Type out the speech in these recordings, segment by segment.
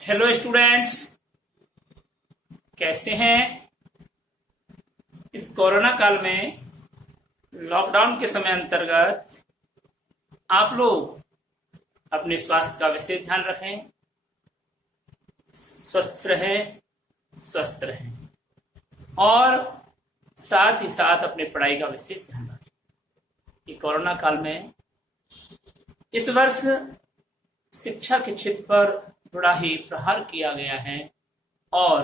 Hello students, कैसे हैं। इस कोरोना काल में लॉकडाउन के समय अंतर्गत आप लोग अपने स्वास्थ्य का विशेष ध्यान रखें, स्वस्थ रहें, स्वस्थ रहें और साथ ही साथ अपने पढ़ाई का विशेष ध्यान रखें। कि कोरोना काल में इस वर्ष शिक्षा के क्षेत्र पर बड़ा ही प्रहार किया गया है और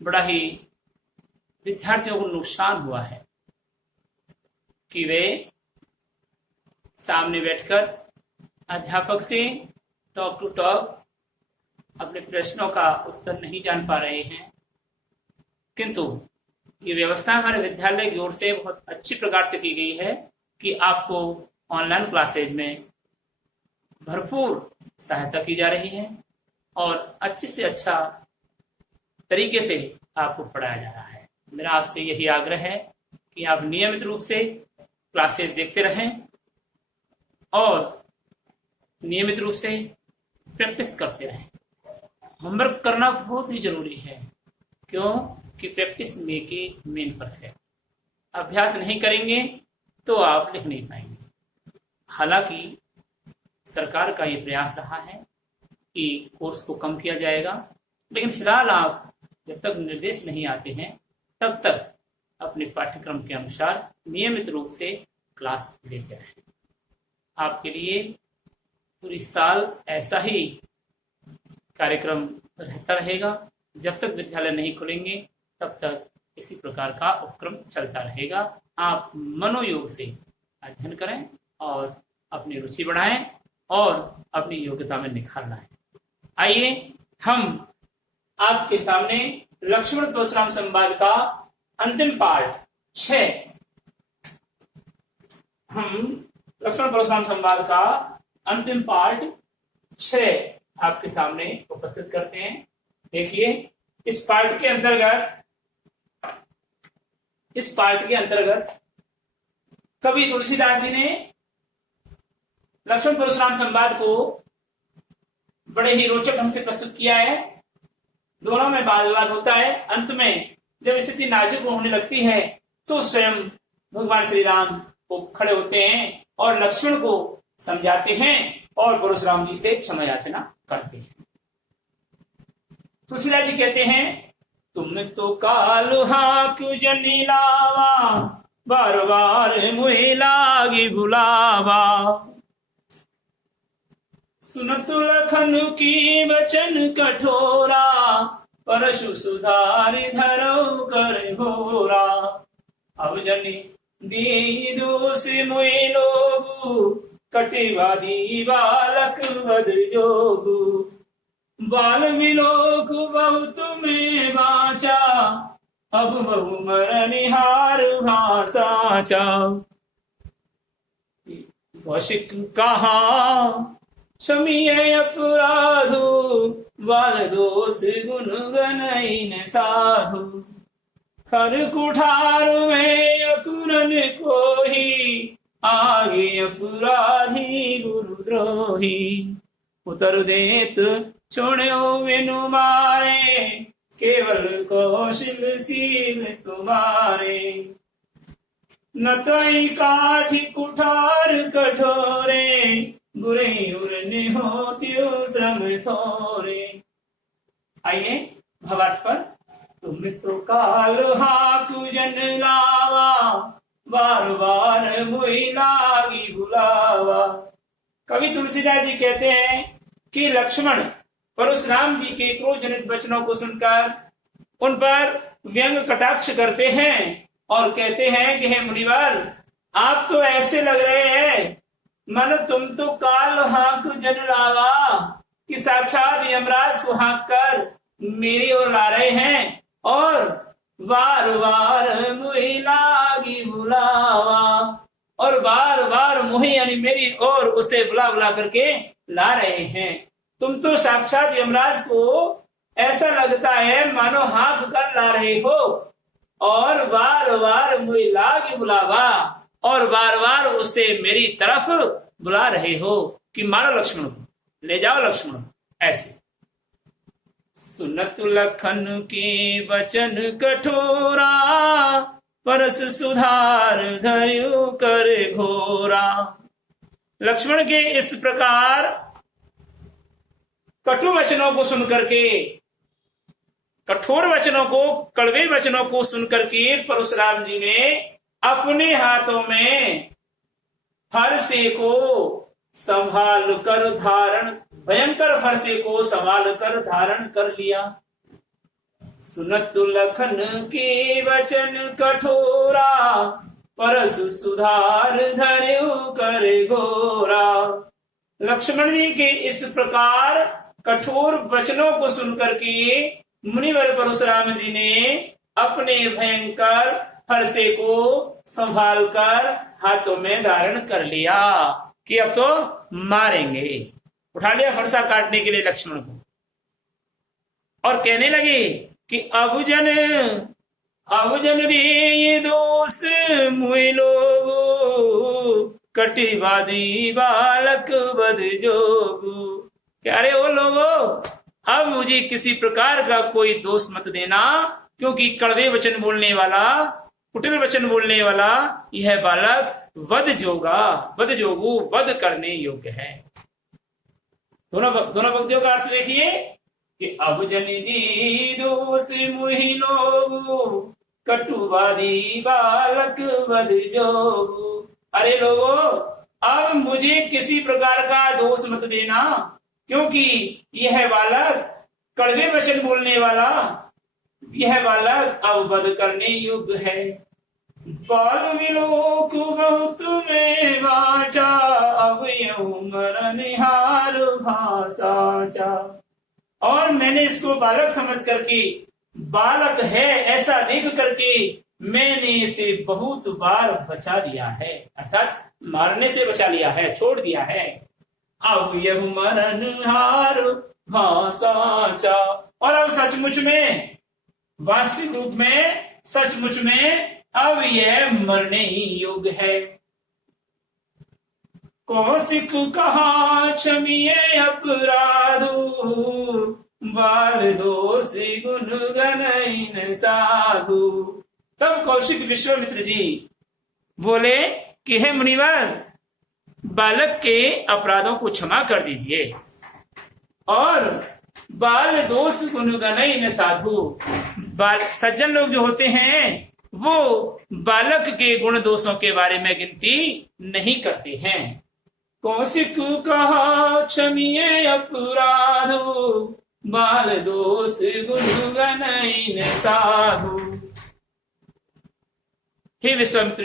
बड़ा ही विद्यार्थियों को नुकसान हुआ है कि वे सामने बैठकर अध्यापक से टॉक टू टॉक अपने प्रश्नों का उत्तर नहीं जान पा रहे हैं। किंतु ये व्यवस्था हमारे विद्यालय की ओर से बहुत अच्छी प्रकार से की गई है कि आपको ऑनलाइन क्लासेज में भरपूर सहायता की जा रही है और अच्छे से अच्छा तरीके से आपको पढ़ाया जा रहा है। मेरा आपसे यही आग्रह है कि आप नियमित रूप से क्लासेस देखते रहें और नियमित रूप से प्रैक्टिस करते रहें। होमवर्क करना बहुत ही जरूरी है, क्यों कि practice make a man perfect. अभ्यास नहीं करेंगे तो आप लिख नहीं पाएंगे। हालांकि सरकार का ये प्रयास रहा है कि कोर्स को कम किया जाएगा, लेकिन फिलहाल आप जब तक निर्देश नहीं आते हैं तब तक अपने पाठ्यक्रम के अनुसार नियमित रूप से क्लास लेते रहें। आपके लिए पूरी साल ऐसा ही कार्यक्रम रहता रहेगा। जब तक विद्यालय नहीं खुलेंगे तब तक इसी प्रकार का उपक्रम चलता रहेगा। आप मनोयोग से अध्ययन करें और अपनी रुचि बढ़ाएं और अपनी योग्यता में निखार लाएं। आइए हम आपके सामने लक्ष्मण परशुराम संवाद का अंतिम पार्ट 6 हम लक्ष्मण परशुराम संवाद का अंतिम पार्ट 6 आपके सामने उपस्थित करते हैं। देखिए, इस पार्ट के अंतर्गत कवि तुलसीदास जी ने लक्ष्मण परशुराम संवाद को बड़े ही रोचक ढंग से प्रस्तुत किया है। दोनों में वाद विवाद होता है। अंत में जब स्थिति नाजुक होने लगती है तो स्वयं भगवान श्री राम को खड़े होते हैं और लक्ष्मण को समझाते हैं और परशुराम जी से क्षमा याचना करते हैं। तुलसीदास जी कहते हैं, तुम तो कालुहा क्यों जनी लावा, बार बार मुहे लागी बुलावा। सुनत लखन की वचन कठोरा, परशु सुधार धरो कर होरा। अब जनी दी दोष मुए लोगु, कटिवादी बालक वध जोगु। बाल विलोक बहुत में बाचा, अब बहु मरनिहार भाषाचा। कौशिक कहा क्षमीय अपराधो, बाल दोष गुण गनईन साधु। खर कुठार में अकुरन कोही, आगे अपराधी गुरुद्रोही। उतर देत छोड़ो विनु मारे, केवल कौशलशील तुम्हारे। न तई काठी कुठार कठोरे, बुरे उरने होत्यो श्रम थोरे। आइए भवार्थ पर। तुम तो काल हाकु जन लावा, बार बार मुई लागी बुलावा। कवि तुलसीदास जी कहते हैं कि लक्ष्मण परशुराम जी के क्रोध जनित वचनों को सुनकर उन पर व्यंग कटाक्ष करते हैं और कहते हैं कि हे मुनिवर, आप तो ऐसे लग रहे हैं मानो तुम तो काल हाक जन लावा, कि साक्षात यमराज को हाँक कर मेरी ओर ला रहे हैं और बार बार मुही लागी बुलावा। और बार बार मुही यानी मेरी ओर उसे बुला बुला करके ला रहे हैं। तुम तो साक्षात यमराज को ऐसा लगता है मानो हाँक कर ला रहे हो और बार बार मुही लागी बुलावा, और बार बार उसे मेरी तरफ बुला रहे हो कि मारो लक्ष्मण को, ले जाओ लक्ष्मण। ऐसे सुनत लखन के वचन कठोरा, परस सुधार धर्यो कर घोरा। लक्ष्मण के इस प्रकार कटु वचनों को सुनकर के, कठोर वचनों को, कड़वे वचनों को सुनकर के परशुराम जी ने अपने हाथों में फरसे को संभाल कर धारण, भयंकर फरसे को संभाल कर धारण कर लिया। सुनत लखन के वचन कठोरा, परस सुधार धर्यो कर घोरा। लक्ष्मण जी के इस प्रकार कठोर वचनों को सुनकर के मुनिवर परशुराम जी ने अपने भयंकर फरसे को संभाल कर हाथों में धारण कर लिया कि अब तो मारेंगे। उठा लिया फरसा काटने के लिए लक्ष्मण को, और कहने लगे कि अब जन रे ये दोष मुए लोगो, कटिवादी बालक बद जोगो। क्या अरे ओ लोगो, अब मुझे किसी प्रकार का कोई दोष मत देना, क्योंकि कड़वे वचन बोलने वाला, कुटिल वचन बोलने वाला यह बालक वध जोगु, वध करने योग्य है। दोनों पंक्तियों का अर्थ देखिए कि अब जनिदी दोष मुहि लोगु, कटुवादी बालक वध जोगु। अरे लोगो, अब मुझे किसी प्रकार का दोष मत देना, क्योंकि यह बालक कड़वे वचन बोलने वाला, यह बालक अब वध करने योग्य है। बाल विलोक बहुत में वाचा, अब यूं मरनिहार भाषाचा। और मैंने इसको बालक समझ करके, बालक है ऐसा देख करके मैंने इसे बहुत बार बचा लिया है, अर्थात मारने से बचा लिया है, छोड़ दिया है। अब यह मरनिहार भाषाचा। और अब सचमुच में, वास्तविक रूप में, सचमुच में अब यह मरने ही योग्य है। कौशिक कहा क्षमिए अपराधो, बाल दोष गुण गनइन साधु। तब कौशिक विश्वामित्र जी बोले कि हे मुनिवर, बालक के अपराधों को क्षमा कर दीजिए, और बाल दोष गुण गनइन साधु। सज्जन लोग जो होते हैं वो बालक के गुण दोषों के बारे में गिनती नहीं करते हैं। कौशिक कहा क्षमिए अपराधो, बाल दोष गुण गनइन साधु। हे विश्वामित्र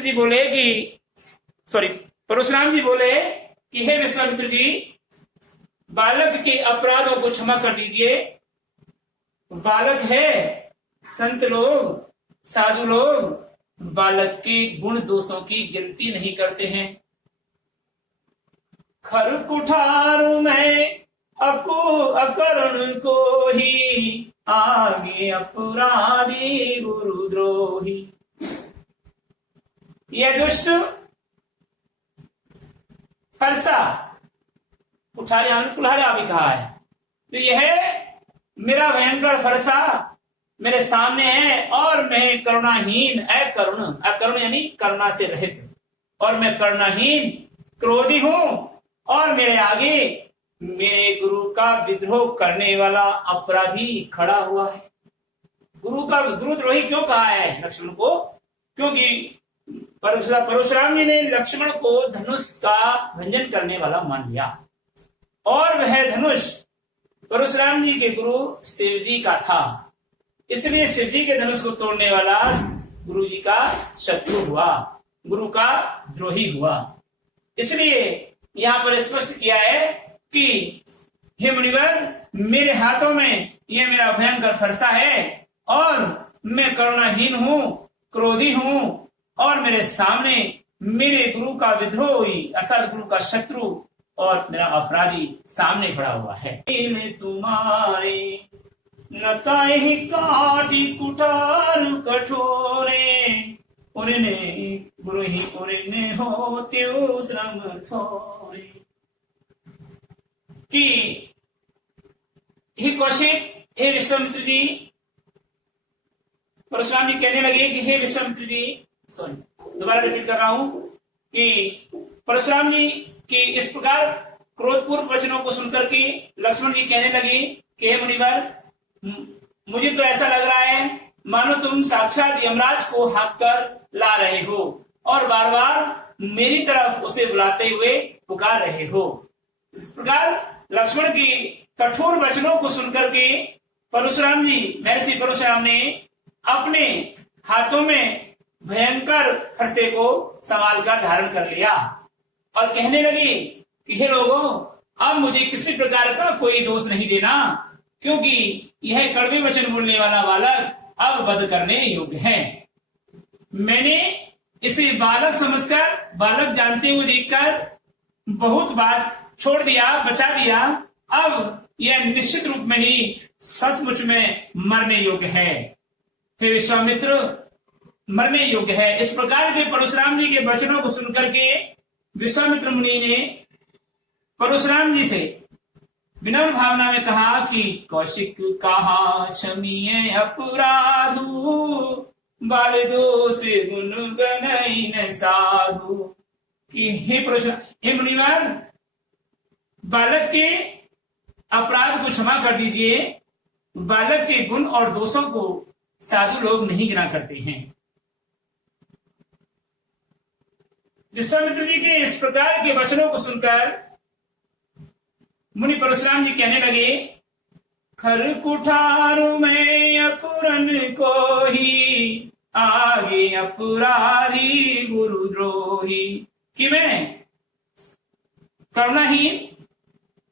जी बोले कि परशुराम जी बोले कि हे विश्वामित्र जी, बालक के अपराधों को क्षमा कर दीजिए। बालक है, संत लोग, साधु लोग बालक के गुण दोषों की गिनती नहीं करते हैं। खर कुठार में अकरुण को ही, आगे अपराधी गुरुद्रोही। यह दुष्ट फरसा, कुल्हाड़ा भी कहा है, तो यह मेरा भयंकर फरसा मेरे सामने है, और मैं करुणाहीन, अकरुण यानी करुणा से रहित, और मैं करुणाहीन क्रोधी हूं, और मेरे आगे मेरे गुरु का विद्रोह करने वाला अपराधी खड़ा हुआ है। गुरुद्रोही क्यों कहा है लक्ष्मण को? क्योंकि परशुराम जी ने लक्ष्मण को धनुष का भंजन करने वाला मान लिया, और वह धनुष परशुराम जी के गुरु शिव जी का था, इसलिए शिव जी के धनुष को तोड़ने वाला गुरु जी का शत्रु हुआ, गुरु का द्रोही हुआ। इसलिए यहाँ पर स्पष्ट किया है कि हे मुनिवर, मेरे हाथों में यह मेरा भयंकर फरसा है, और मैं करुणाहीन हूँ, क्रोधी हूँ, और मेरे सामने मेरे गुरु का विद्रोह हुई, अर्थात गुरु का शत्रु और मेरा अपराधी सामने खड़ा हुआ है। तुम्हारे नताहि काटी कुठार कठोरे, उन्ने गुरु ही उन्ने हो त्यो श्रम थोरे। कि हे कौशिक, हे विश्वामित्र जी, परशुराम जी कहने लगे कि हे विश्वामित्र जी, सॉरी दोबारा रिपीट कर रहा हूं कि परशुराम जी की इस प्रकार क्रोधपूर्ण वचनों को सुनकर के लक्ष्मण जी कहने लगे कि हे मुनिवर, मुझे तो ऐसा लग रहा है मानो तुम साक्षात यमराज को हाथ कर ला रहे हो और बार बार मेरी तरफ उसे बुलाते हुए पुकार रहे हो। इस प्रकार लक्ष्मण की कठोर वचनों को सुनकर के परशुराम जी, महर्षि परशुराम ने अपने हाथों में भयंकर फरसे को संभाल कर धारण कर लिया और कहने लगे कि हे लोगों, अब मुझे किसी प्रकार का कोई दोष नहीं देना, क्योंकि यह कड़वे वचन बोलने वाला बालक अब वध करने योग्य है। मैंने इसे बालक समझकर, बालक जानते हुए देखकर बहुत बार छोड़ दिया, बचा दिया। अब यह निश्चित रूप में ही सचमुच में मरने योग्य है। हे विश्वामित्र, मरने योग्य है। इस प्रकार के परशुराम जी के वचनों को सुनकर के विश्वामित्र मुनि ने परशुराम जी से विनम्र भावना में कहा कि कौशिक कहा क्षमीय अपराधु, बाल दोष गुण गनई न साधु। कि हे परशुराम, हे मुनिवर, बालक के अपराध को क्षमा कर दीजिए। बालक के गुण और दोषों को साधु लोग नहीं गिना करते हैं। विश्वामित्र जी के इस प्रकार के वचनों को सुनकर मुनि परशुराम जी कहने लगे, खर कुठार में अकुरन को ही, आगे अपराधी गुरुद्रोही। कि मैं करुणाहीन,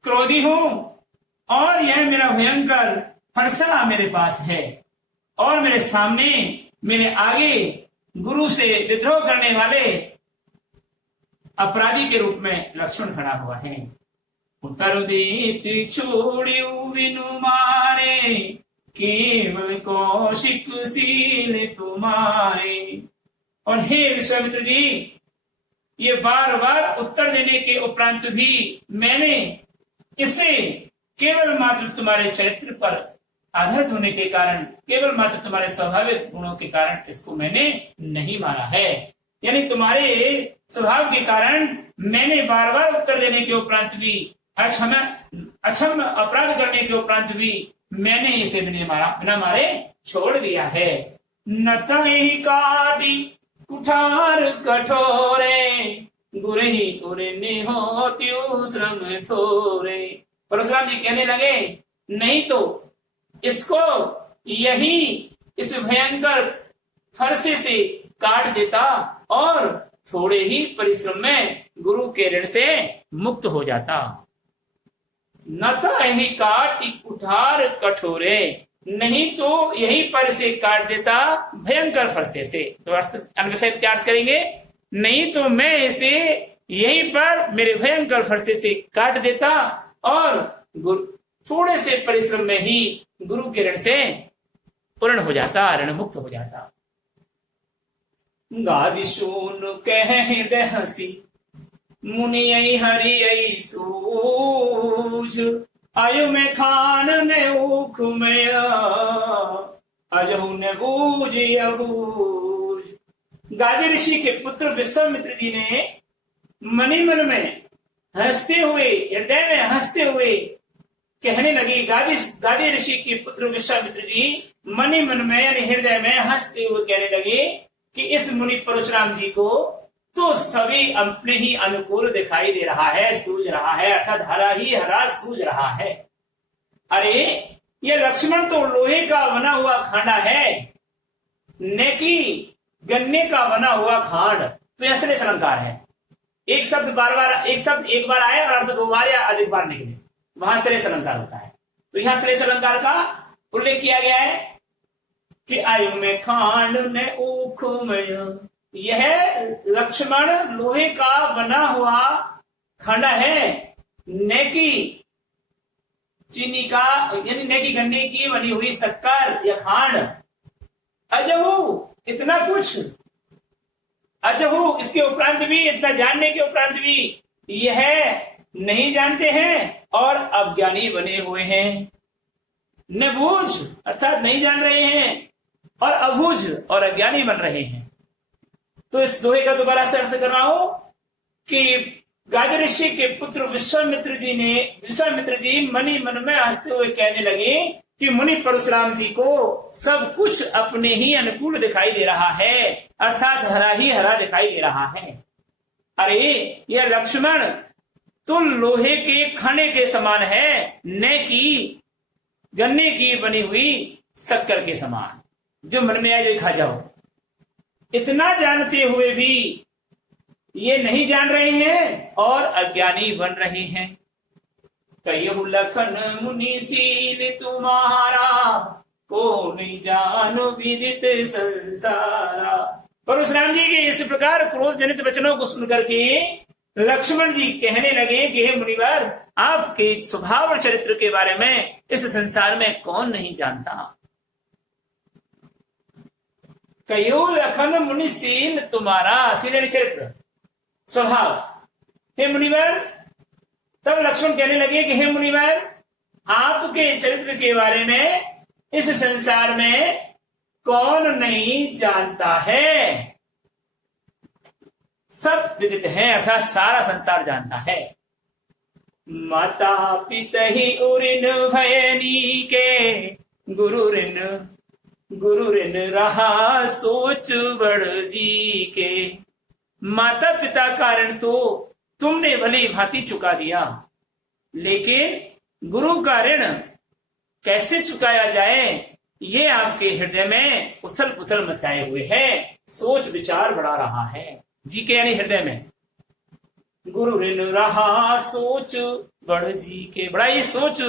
क्रोधी हूं और यह मेरा भयंकर फरसा मेरे पास है और मेरे सामने, मेरे आगे गुरु से विद्रोह करने वाले अपराधी के रूप में लक्ष्मण खड़ा हुआ है। उत्तर देत छोड़ियो बिनु मारे, केवल कौशिक सील तुम्हारे। और हे विश्वामित्र जी, ये बार बार उत्तर देने के उपरांत भी मैंने इसे केवल मात्र तुम्हारे चरित्र पर आधारित होने के कारण, केवल मात्र तुम्हारे स्वाभाविक गुणों के कारण इसको मैंने नहीं मारा है। यानी तुम्हारे स्वभाव के कारण मैंने बार बार उत्तर देने के उपरांत भी, अक्षम अपराध करने के उपरांत भी मैंने इसे बिना मारे छोड़ दिया है। नतहि काटी कुठार कठोरे, गुरहि गुरनि होत्यु श्रम थोरे। परशुराम जी कहने लगे, नहीं तो इसको यही इस भयंकर फरसे से काट देता और थोड़े ही परिश्रम में गुरु के ऋण से मुक्त हो जाता। न तो यही काट कुठार कठोरे, नहीं तो यही पर से काट देता भयंकर फरसे से। तो अन्वय क्या अर्थ करेंगे, नहीं तो मैं इसे यही पर मेरे भयंकर फरसे से काट देता और थोड़े से परिश्रम में ही गुरु के ऋण से पूर्ण हो जाता, ऋण मुक्त हो जाता। गादिशून कह हसी, मुनि हरि सूझ, आयु में खान ने ऊख में अजहू ने बूझ अबूझ। गादी ऋषि के पुत्र विश्वामित्र जी ने मनी मन में हंसते हुए, हृदय में हंसते हुए कहने लगे। गादी ऋषि के पुत्र विश्वामित्र जी मनी मन में यानी हृदय में हंसते हुए कहने लगे कि इस मुनि परशुराम जी को तो सभी अपने ही अनुकूल दिखाई दे रहा है, सूझ रहा है, अर्थात हरा ही हरा सूझ रहा है। अरे ये लक्ष्मण तो लोहे का बना हुआ खांडा है, न कि गन्ने का बना हुआ खांड। तो यह श्लेष अलंकार है। एक शब्द एक बार आए और अर्थ 2 बार या अधिक बार निकले, वहां श्लेष अलंकार होता है। तो यहाँ श्लेष अलंकार का उल्लेख किया गया है कि आयु में खांड ने ऊख में। यह लक्ष्मण लोहे का बना हुआ खंडा है, न कि चीनी का, यानी न कि गन्ने की बनी हुई शक्कर या खांड। अजहू, इतना कुछ अजहू, इसके उपरांत भी, इतना जानने के उपरांत भी यह नहीं जानते हैं और अज्ञानी बने हुए हैं। न बूझ अर्थात नहीं जान रहे हैं, और अबूझ और अज्ञानी बन रहे हैं। तो इस दोहे का दोबारा से अर्थ कर रहा हूं कि गादी ऋषि के पुत्र विश्वामित्र जी मनी मन में हंसते हुए कहने लगे कि मुनि परशुराम जी को सब कुछ अपने ही अनुकूल दिखाई दे रहा है, अर्थात हरा ही हरा दिखाई दे रहा है। अरे यह लक्ष्मण तुम लोहे के खाने के समान है, न कि गन्ने की बनी हुई शक्कर के समान, जो मन में आए जो खा जाओ। इतना जानते हुए भी ये नहीं जान रहे हैं और अज्ञानी बन रहे हैं। कयहु लखन मुनि सीन तुम्हारा, को नहीं जानो विदित संसारा। परशुराम जी के इस प्रकार क्रोध जनित वचनों को सुनकर के लक्ष्मण जी कहने लगे कि हे मुनिवर, आपके स्वभाव और चरित्र के बारे में इस संसार में कौन नहीं जानता। कयो लखन मुनि सील तुम्हारा, सील चरित्र स्वभाव। हे मुनिवर, तब लक्ष्मण कहने लगे कि हे मुनिवर, आपके चरित्र के बारे में इस संसार में कौन नहीं जानता है। सब विदित है, अर्थात सारा संसार जानता है। माता पिता ही उरिन भयनी के, गुरु ऋण रहा सोच बड़ जी के। माता पिता का ऋण तो तुमने भली भांति चुका दिया, लेकिन गुरु का ऋण कैसे चुकाया जाए, ये आपके हृदय में उथल पुथल मचाए हुए है, सोच विचार बढ़ा रहा है। जी के यानी हृदय में। गुरु ऋण रहा सोच बढ़ जी के, बढ़ाई सोच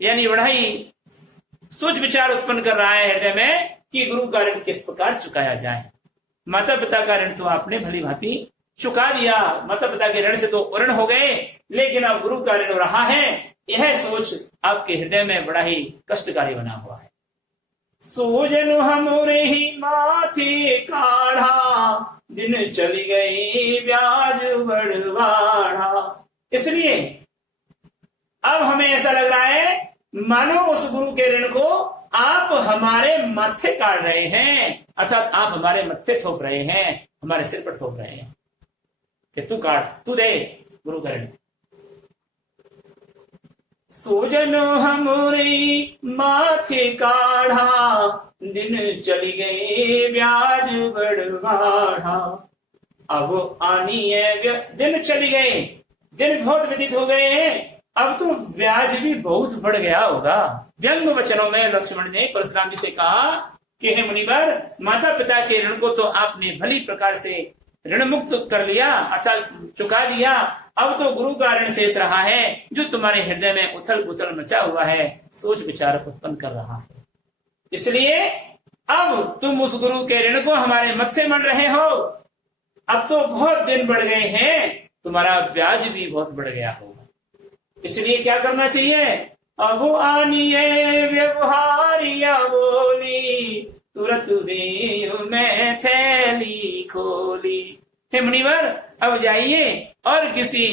यानी बढ़ाई सोच विचार उत्पन्न कर रहा है हृदय में कि गुरु का ऋण किस प्रकार चुकाया जाए। माता पिता का ऋण तो आपने भली भांति चुका दिया, माता पिता के ऋण से तो ऋण हो गए, लेकिन अब गुरु का ऋण रहा है, यह सोच आपके हृदय में बड़ा ही कष्टकारी बना हुआ है। सोजन हमरे ही माथे काढ़ा, दिन चली गई ब्याज बढ़वाढ़ा। इसलिए अब हमें ऐसा लग रहा है मानो उस गुरु के ऋण को आप हमारे माथे काट रहे हैं, अर्थात आप हमारे मत्थे थोप रहे हैं, हमारे सिर पर थोप रहे हैं कि तू काट, तू दे गुरु का ऋण। सोजन हमरे माथे काढ़ा, दिन चली गई ब्याज बढ़वाढ़ा। अब आनी है, दिन चली गए, दिन बहुत व्यतीत हो गए हैं, अब तो ब्याज भी बहुत बढ़ गया होगा। व्यंग वचनों में लक्ष्मण ने परशुराम जी से कहा कि हे मुनिवर, माता पिता के ऋण को तो आपने भली प्रकार से ऋण मुक्त कर लिया, अर्थात चुका दिया, अब तो गुरु का ऋण शेष रहा है, जो तुम्हारे हृदय में उथल पुथल मचा हुआ है, सोच विचार उत्पन्न कर रहा है। इसलिए अब तुम उस गुरु के ऋण को हमारे मत्थे मढ़ रहे हो। अब तो बहुत दिन बढ़ गए हैं, तुम्हारा ब्याज भी बहुत बढ़ गया होगा। इसलिए क्या करना चाहिए, अब आनिए व्यवहारिया बोली, तुरंत दे मैं थैली खोली। हे मुनिवर, अब जाइए और किसी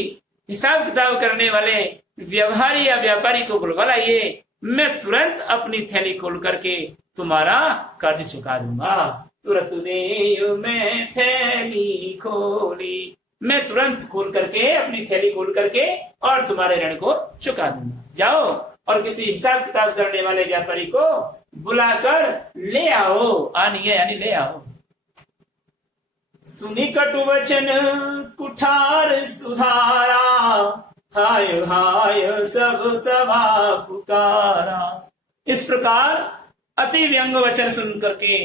हिसाब किताब करने वाले व्यवहारी या व्यापारी को बुलवा लाइए, मैं तुरंत अपनी थैली खोल करके तुम्हारा कर्ज चुका दूंगा। तुरंत दे मैं थैली खोली, मैं तुरंत खोल करके अपनी थैली खोल करके और तुम्हारे ऋण को चुका दूंगा। जाओ और किसी हिसाब किताब करने वाले व्यापारी को बुलाकर ले आओ, आनिए यानी ले आओ। सुनी कटु वचन कुठार सुधारा, हाय हाय सब सभा पुकारा। इस प्रकार अति व्यंग वचन सुन करके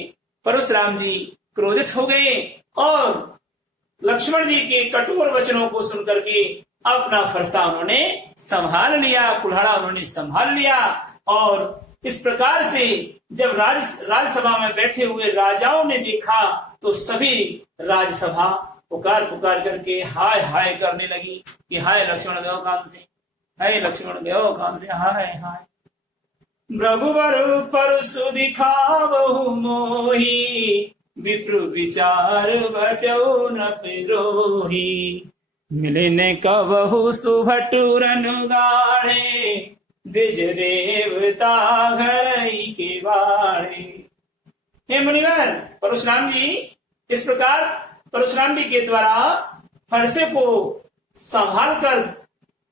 परशुराम जी क्रोधित हो गए और लक्ष्मण जी के कठोर वचनों को सुनकर के अपना फरसा उन्होंने संभाल लिया, कुल्हाड़ा उन्होंने संभाल लिया। और इस प्रकार से जब राजसभा में बैठे हुए राजाओं ने देखा तो सभी राजसभा पुकार पुकार करके हाय हाय करने लगी कि हाय लक्ष्मण गयो काम से, हाय लक्ष्मण गयो काम से, हाय हाय। रघुवर परसु दिखावहु मोही, विप्र विचार बचौ न पिरोही। मिले ने कबहु सुभटुरन गाढ़े, द्विज देवता घर ही के बाड़े। हे मुनिवर, परशुराम जी इस प्रकार परशुराम जी के द्वारा फरसे को संभाल कर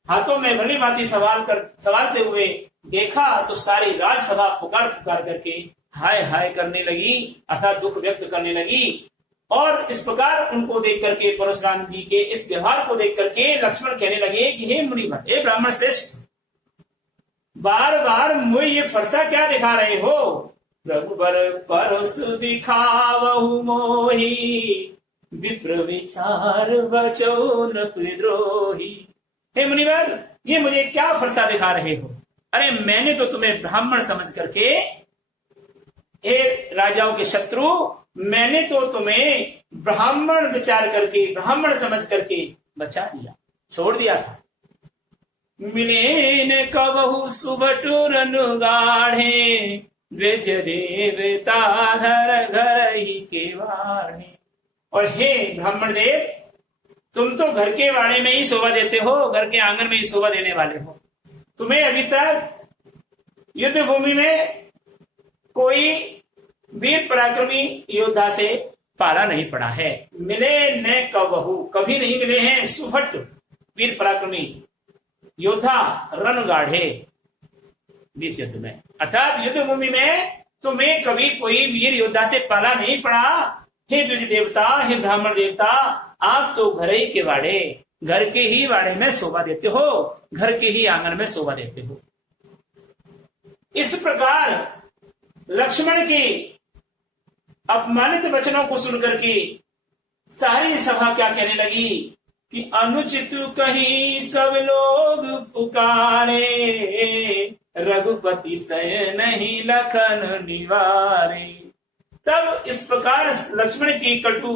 हाथों में भली भांति संभालते हुए देखा तो सारी राजसभा पुकार पुकार करके हाय हाय करने लगी, अर्थात दुख व्यक्त करने लगी। और इस प्रकार उनको देख करके, परशुराम जी के इस व्यवहार को देख करके लक्ष्मण कहने लगे कि हे मुनिवर, हे ब्राह्मण श्रेष्ठ, बार बार मुझे ये फरसा क्या दिखा रहे हो? रघुबर परस दिखावहु मोही, विप्र विचार बचो नृप द्रोही। हे मुनिवर, ये मुझे क्या फरसा दिखा रहे हो? अरे मैंने तो तुम्हें ब्राह्मण समझ करके, हे राजाओं के शत्रु, मैंने तो तुम्हें ब्राह्मण विचार करके, ब्राह्मण समझ करके बचा दिया, छोड़ दिया था। मिले न कबहु सुबटुर गाढ़े, द्विज देवता धर घर ही के वाणे। और हे ब्राह्मण देव, तुम तो घर के वाणे में ही शोभा देते हो, घर के आंगन में ही शोभा देने वाले हो। तुम्हें अभी तक युद्ध भूमि में कोई वीर पराक्रमी योद्धा से पाला नहीं पड़ा है। मिले न कबहु, कभी नहीं मिले हैं सुभट वीर पराक्रमी योद्धा रणगाढ़े बीच युद्ध में, अर्थात युद्ध भूमि में तुम्हें कभी कोई वीर योद्धा से पाला नहीं पड़ा। हे द्विज देवता, हे ब्राह्मण देवता, आप तो घर ही के वाड़े, घर के ही वाड़े में शोभा देते हो, घर के ही आंगन में शोभा देते हो। इस प्रकार लक्ष्मण के अपमानित वचनों को सुनकर के सारी सभा क्या कहने लगी कि अनुचित कहीं सब लोग पुकारे, रघुपति सय नहीं लखन निवारे। तब इस प्रकार लक्ष्मण की कटु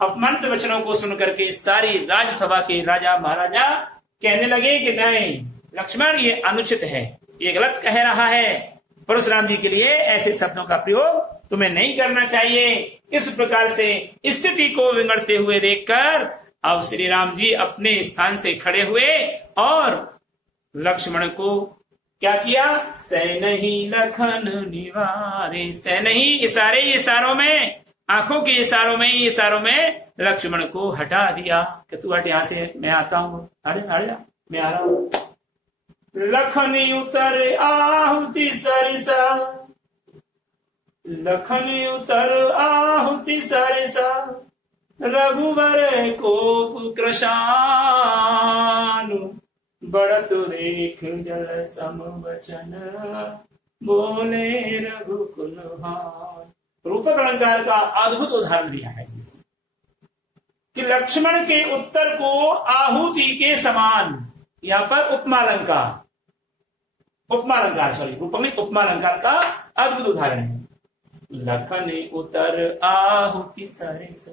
अपमानित वचनों को सुनकर के सारी राजसभा के राजा महाराजा कहने लगे कि नहीं, लक्ष्मण ये अनुचित है, ये गलत कह रहा है, परशुराम जी के लिए ऐसे शब्दों का प्रयोग तुम्हें नहीं करना चाहिए। इस प्रकार से स्थिति को विगड़ते हुए देखकर अब श्री राम जी अपने स्थान से खड़े हुए और लक्ष्मण को क्या किया? सैनही लखन निवारे। सैनही इशारों में, आंखों के इशारों में लक्ष्मण को हटा दिया कि तू हट यहां से, मैं आता हूं, अरे जा, मैं आ रहा हूं। लखन उतर आहुति सरिसा, लखन उतर आहुति सरिसा, रघुवर कोप कृशानु, बढ़त देख जल सम वचन, बोले रघुकुल भान। रूपक अलंकार का अद्भुत उदाहरण दिया है जिसमें कि लक्ष्मण के उत्तर को आहुति के समान, यहां पर उपमालंकार रूप में उपमालंकार का अद्भुत उदाहरण है। लखन उतर आहुति सरिस।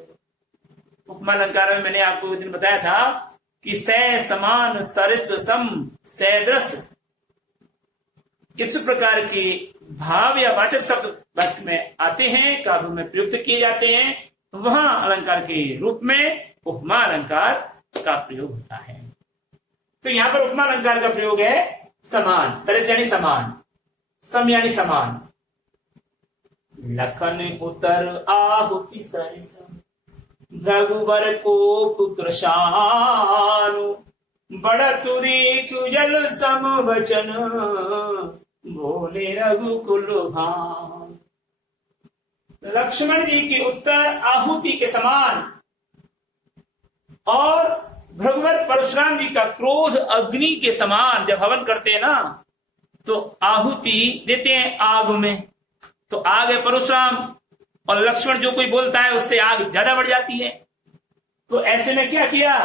उपमालंकार में मैंने आपको एक दिन बताया था कि सै समान सरिस सम सैदृश, इस प्रकार के भाव या वाचक शब्द वाक्य में आते हैं, काव्य में प्रयुक्त किए जाते हैं, वहां अलंकार के रूप में उपमा अलंकार का प्रयोग होता है। तो यहां पर उपमा अलंकार का प्रयोग है समान, सरिस यानी समान, सम यानी समान। लखन उतर आहुति सरिस, रघुवर कोप कृशानु, बढ़त देख जल सम वचन, बोले रघुकुल भान। लक्ष्मण जी के उत्तर आहुति के समान और भृगुवर परशुराम जी का क्रोध अग्नि के समान। जब हवन करते हैं ना तो आहुति देते हैं आग में, तो आग है परशुराम और लक्ष्मण जो कोई बोलता है उससे आग ज्यादा बढ़ जाती है। तो ऐसे में क्या किया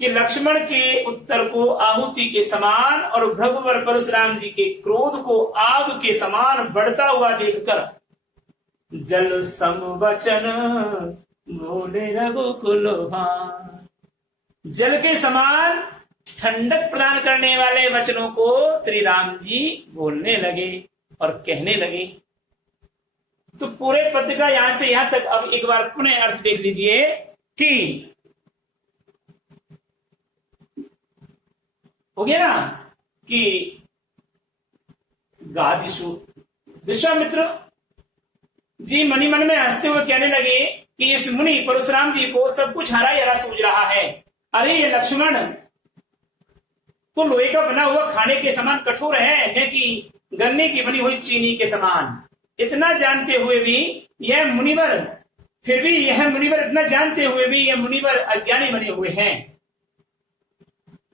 कि लक्ष्मण के उत्तर को आहुति के समान और भृगुवर परशुराम जी के क्रोध को आग के समान बढ़ता हुआ देखकर जल सम वचन, बोले रघुकुल भान। जल के समान ठंडक प्रदान करने वाले वचनों को श्री राम जी बोलने लगे और कहने लगे। तो पूरे पद का यहां से यहां तक अब एक बार पुनः अर्थ देख लीजिए कि हो गया ना कि गादिषु। विश्वामित्र जी मनी मन में हंसते हुए कहने लगे कि इस मुनि परशुराम जी को सब कुछ हरा ही हरा सूझ रहा है। अरे ये लक्ष्मण तो लोहे का बना हुआ खाने के समान कठोर है कि गन्ने की बनी हुई चीनी के समान। इतना जानते हुए भी यह मुनिवर, फिर भी यह मुनिवर इतना जानते हुए भी यह मुनिवर अज्ञानी बने हुए हैं।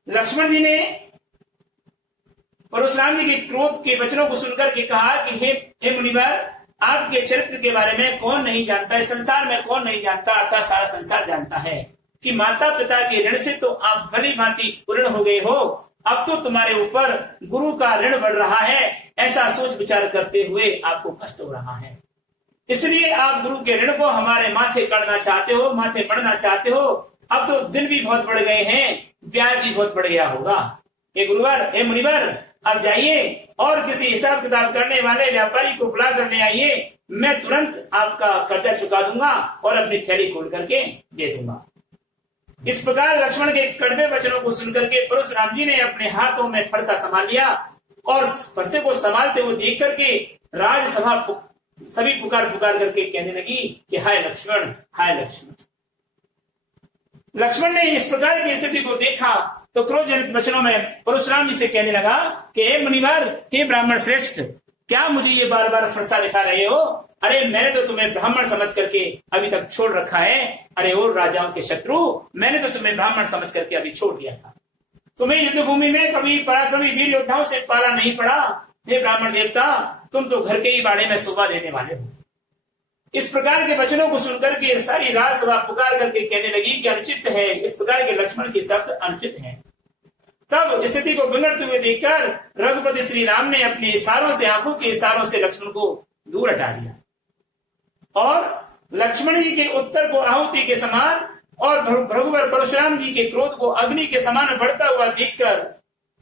लक्ष्मण जी ने परशुराम जी के क्रोध के वचनों को सुनकर के कहा कि हे मुनिवर, आपके चरित्र के बारे में कौन नहीं जानता है, संसार में कौन नहीं जानता, अर्थात सारा संसार जानता है कि माता पिता के ऋण से तो आप भली भांति पूर्ण हो गए हो, अब तो तुम्हारे ऊपर गुरु का ऋण बढ़ रहा है। ऐसा सोच विचार करते हुए आपको कष्ट हो रहा है, इसलिए आप गुरु के ऋण को हमारे माथे करना चाहते हो, माथे बढ़ना चाहते हो। अब तो दिन भी बहुत बढ़ गए हैं, ब्याज भी बहुत बढ़ गया होगा। हे गुरुवर, हे मुनिवर, अब जाइए और किसी हिसाब किताब करने वाले व्यापारी को बुला कर ले आइए, मैं तुरंत आपका कर्जा चुका दूंगा और अपनी थैली खोल करके दे दूंगा। इस प्रकार लक्ष्मण के कड़वे वचनों को सुनकर के परशुराम जी ने अपने हाथों में फरसा संभाल लिया और फरसे को संभालते हुए देख करके राजसभा सभी पुकार पुकार करके कहने लगी कि हाय लक्ष्मण, हाय लक्ष्मण। लक्ष्मण ने इस प्रकार की स्थिति को देखा तो क्रोध जनित वचनों में परशुराम जी से कहने लगा कि हे मुनिवर, हे ब्राह्मण श्रेष्ठ, क्या मुझे ये बार बार फरसा दिखा रहे हो? अरे मैंने तो तुम्हें ब्राह्मण समझ करके अभी तक छोड़ रखा है। अरे और राजाओं के शत्रु, मैंने तो तुम्हें ब्राह्मण समझ करके अभी छोड़ दिया था। तुम्हें युद्ध भूमि में कभी पराक्रमी वीर योद्धाओं से पाला नहीं पड़ा। हे ब्राह्मण देवता, तुम तो घर के ही बाड़े में शोभा देने वाले हो। इस प्रकार के वचनों को सुनकर के सारी राजसभा पुकार करके कहने लगी कि अनुचित है, इस प्रकार के लक्ष्मण के शब्द अनुचित हैं। तब स्थिति को बिगड़ते हुए देखकर रघुपति श्री राम ने अपने इशारों से, आंखों के इशारों से लक्ष्मण को दूर हटा दिया और लक्ष्मण जी के उत्तर को आहुति के समान और रघुवर परशुराम जी के क्रोध को अग्नि के समान बढ़ता हुआ देखकर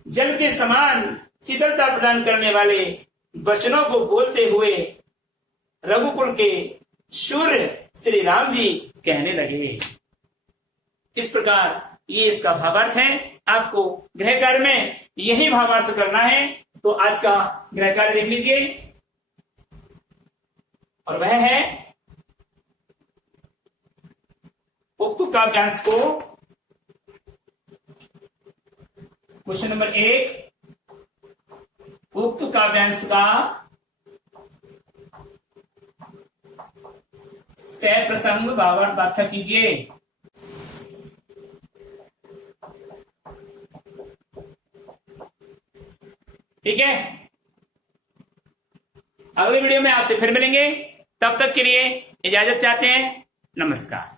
जल के समान शीतलता प्रदान करने वाले वचनों को बोलते हुए रघुकुल के सूर्य श्री राम जी कहने लगे। इस प्रकार ये इसका भावार्थ है। आपको गृह कार्य में यही भावार्थ करना है, तो आज का गृह कार्य देख लीजिए और वह है उक्त काव्यांश को क्वेश्चन नंबर 1, उक्त काव्यांश का सप्रसंग भावार्थ व्याख्या कीजिए। ठीक है, अगले वीडियो में आपसे फिर मिलेंगे। तब तक के लिए इजाजत चाहते हैं। नमस्कार।